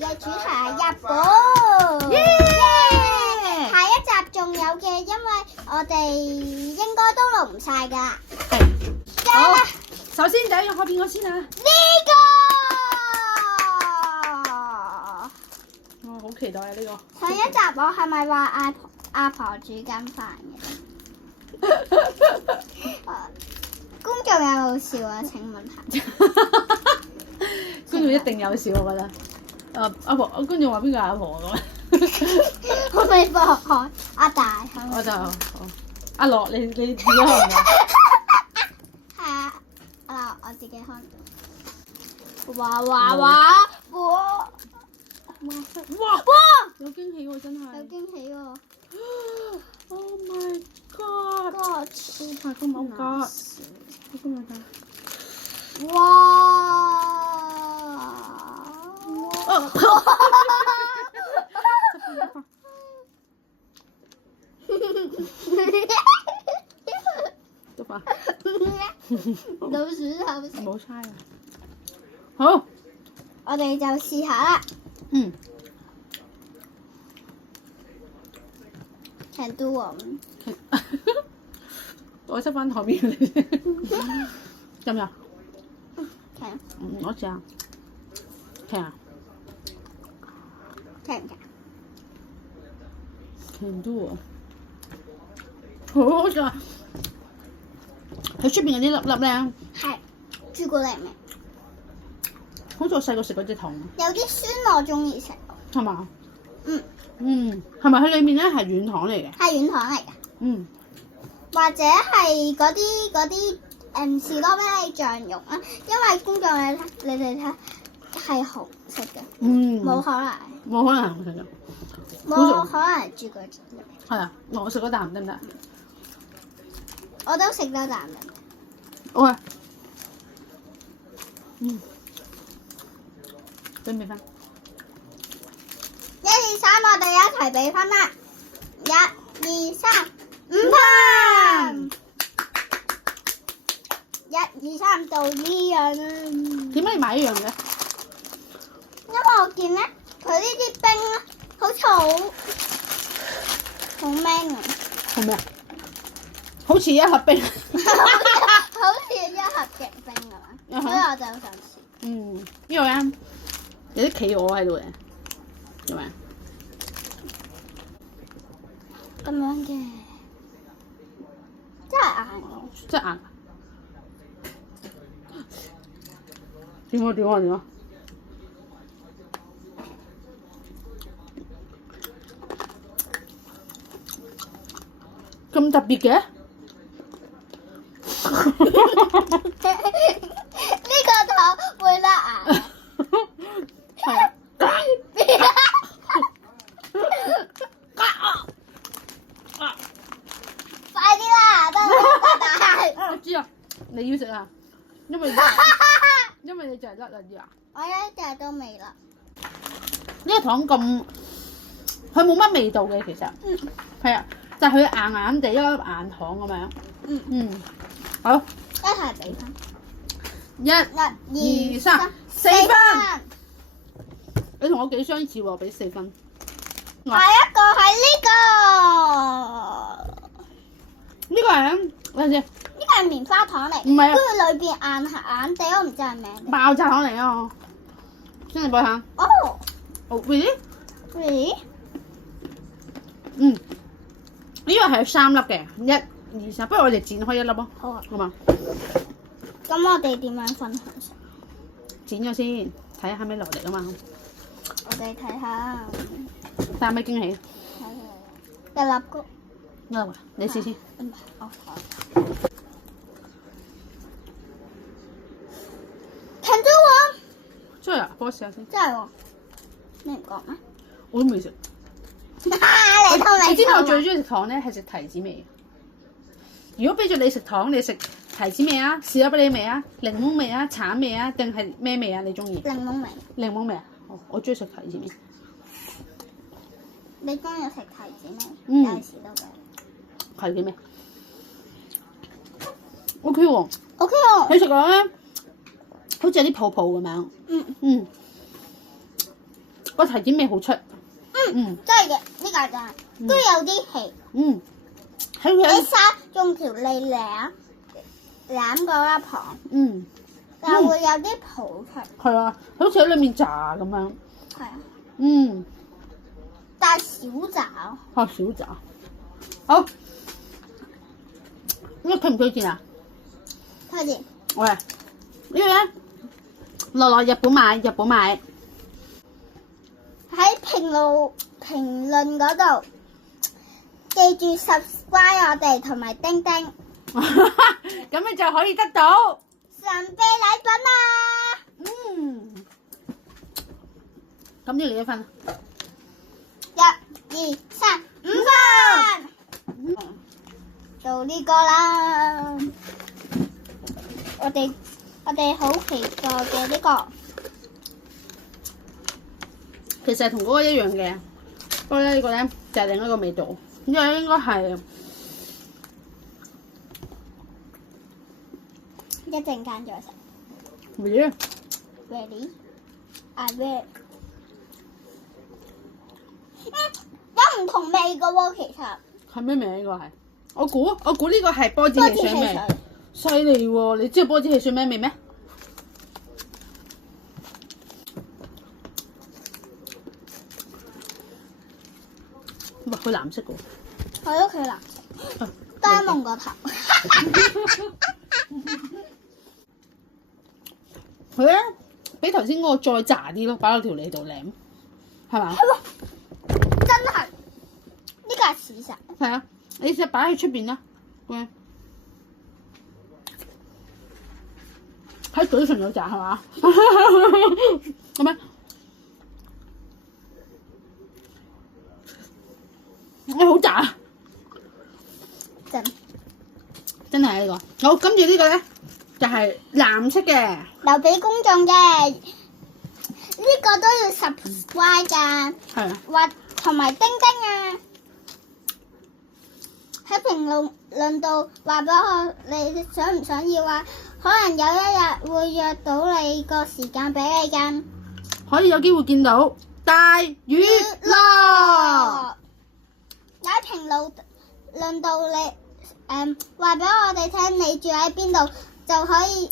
嘅主題係日本。下一集仲有嘅，因為我哋應該都錄唔晒㗎。係。好，首先第一樣開邊個先啊？呢個。我好期待啊！呢個。上一集我係咪話阿婆煮緊飯嘅？觀眾有冇笑啊？請問下。觀眾一定有笑，我覺得。阿婆，觀眾話邊個阿婆咁？可唔可以幫我開？阿大係咪？我就阿樂，你自己開唔開？係啊，我自己開。哇哇哇！哇！哇！有驚喜喎，真係。有驚喜喎 Oh my god！ ！God！ Oh my god！ Oh my god！ 哇！得吧？老鼠口食。冇嘥啊！好，我哋就試下啦。嗯。成都喎。我執翻台面嚟先。有唔有？停。我試下。停啊！停唔停？成都喎。好食啊！佢出邊嗰啲粒粒咧，係朱古力味，好似我細個食嗰隻糖，有啲酸我中意食。係嘛？嗯，係咪佢裡面咧係軟糖嚟嘅？係軟糖嚟嘅，嗯，或者係嗰啲士多啤梨醬蓉啊，因為觀眾你哋睇係紅色嘅，冇可能，冇可能係嘅，冇可能係朱古力。係啊，我食嗰啖得唔得？我都食得啖嘅。喂，準備翻。1、2、3，我哋一齊俾分啦。1、2、3，5分。1、2、3到呢樣啦。點解要買一樣嘅？因為我見咧，佢呢啲冰咧，好似好 man 啊！好咩啊？好似一盒冰。好似一盒極冰咁啊！所以我就想試。呢個咧有啲企鵝喺度嘅，係咪？咁樣嘅，真係硬喎！真係硬。點啊！咁特別嘅？呢個頭會甩牙。係。快啲啦，得啦，我知啊，你要食啊，因為你就係甩啦啲啊。我一隻都未啦。呢個糖咁，佢冇乜味道嘅其實。係啊，就係佢硬硬地一粒硬糖咁樣。好。一齊俾分。1、2、3，4分。你同我幾相似喎，俾4分。下一個係呢個。呢個係等陣先。呢個係棉花糖嚟，唔係啊，跟住裏邊硬地，我唔知係咩。爆炸糖嚟啊！先嚟播下。哦。really？ Really？ 呢個係3粒嘅，1、2、3。不如我哋剪開一粒咯。好啊。好嘛？咁我哋點樣分享先？剪咗先，睇下係咪落嚟啊嘛。我哋睇下。睇下咩驚喜。一粒谷。你試先。成都喎。真係啊，幫我試下先。真係喎。你唔講咩？我都未食。你知唔知我最中意食糖咧係食提子味？如果俾住你食糖，你食提子味啊、士多啤梨味啊、檸檬味啊、橙味啊，定係咩味啊？你中意？檸檬味。檸檬味啊！我中意食提子味。你中意食提子味？有時都嘅。提子味。OK 喎。OK 喎。你食落咧，好似有啲泡泡咁樣。個提子味好出。真係嘅，呢個真係都有啲氣。你沙用條脷舐嗰粒糖，就會有啲泡出。係啊，好似喺裡面炸咁樣。係啊。但係少炸。少炸。好，呢個推唔推薦啊？推薦。喂，呢個咧，落日本買。喺評論嗰度，記住 subscribe 我哋同埋叮叮，咁你就可以得到神秘禮品啦！咁要你一分。 1、2、3、5分，到呢個啦！我哋好期待嘅呢個。其實係同嗰個一樣嘅，不過咧呢個咧就係另一個味道，因為應該係一陣間再食。咩 Ready? I will。有唔同味嘅喎，其實。係咩味呢個係？我估呢個係波子汽水味，犀利喎！你知道波子汽水咩味咩？哇！佢藍色嘅喎。係咯，佢藍色。呆蒙個頭。佢咧比頭先嗰個再炸啲咯，擺落條脷度舐，係嘛？真係，呢個係事實。係啊，你試下擺喺出邊啦，喂，喺嘴唇有炸係嘛？咁樣，好炸，真係呢個。好，跟住呢個咧就係藍色嘅，留俾公眾嘅。呢個都要 subscribe 㗎，係啊，或同埋叮叮啊！喺評論度話俾我，你想唔想要啊？可能有一日會約到你個時間俾你㗎。可以有機會見到大娛樂。喺評論度你話俾我哋聽，你住喺邊度就可以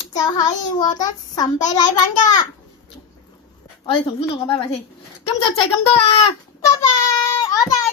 獲得神秘禮品㗎。我哋同觀眾講拜拜先，今集就係咁多啦，拜拜，我哋。